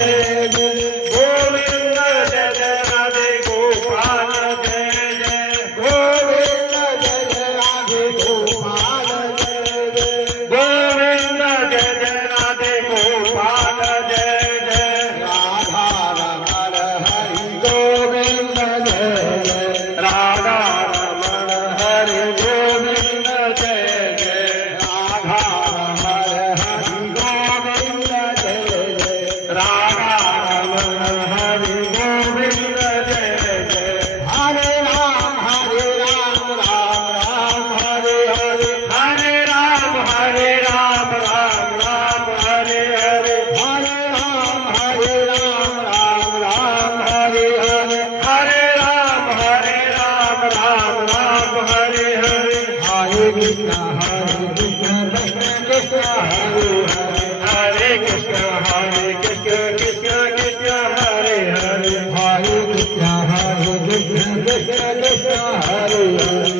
Govind Jai Jai Radhe Gopal Jai Jai Govind Jai Jai Radhe Gopal Jai Jai Govind Jai Jai Radhe Gopal Jai Jai Radha Raman Hari Govind Jai Jai Radha Raman Hari Govind Jai Jai Radha Raman Hari Govind Jai Jai Radha Raman Hari Govind Jai Jai Hare Ram Ram Ram Hare Hare Hare Ram Ram Ram Hare Hare Hare Ram Ram Hare Hare Hare Ram Ram Ram Hare Hare Hare Krishna Krishna Krishna Hare Hare Krishna Krishna Krishna Hare Hare Hare Krishna Krishna Krishna Hare Hare